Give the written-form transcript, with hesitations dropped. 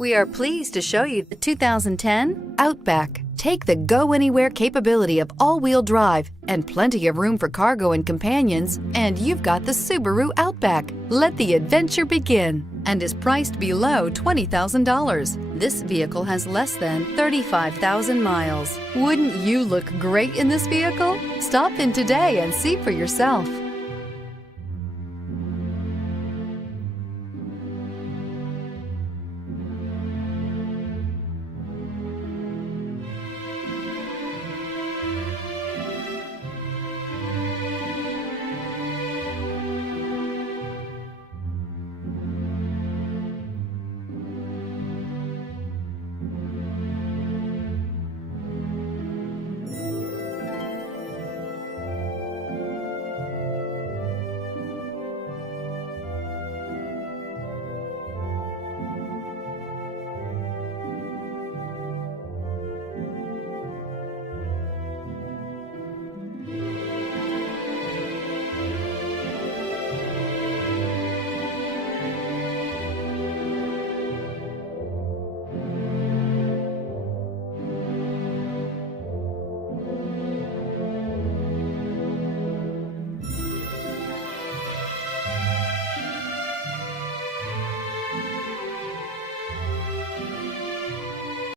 We are pleased to show you the 2010 Outback. Take the go-anywhere capability of all-wheel drive and plenty of room for cargo and companions, and you've got the Subaru Outback. Let the adventure begin, and is priced below $20,000. This vehicle has less than 35,000 miles. Wouldn't you look great in this vehicle? Stop in today and see for yourself.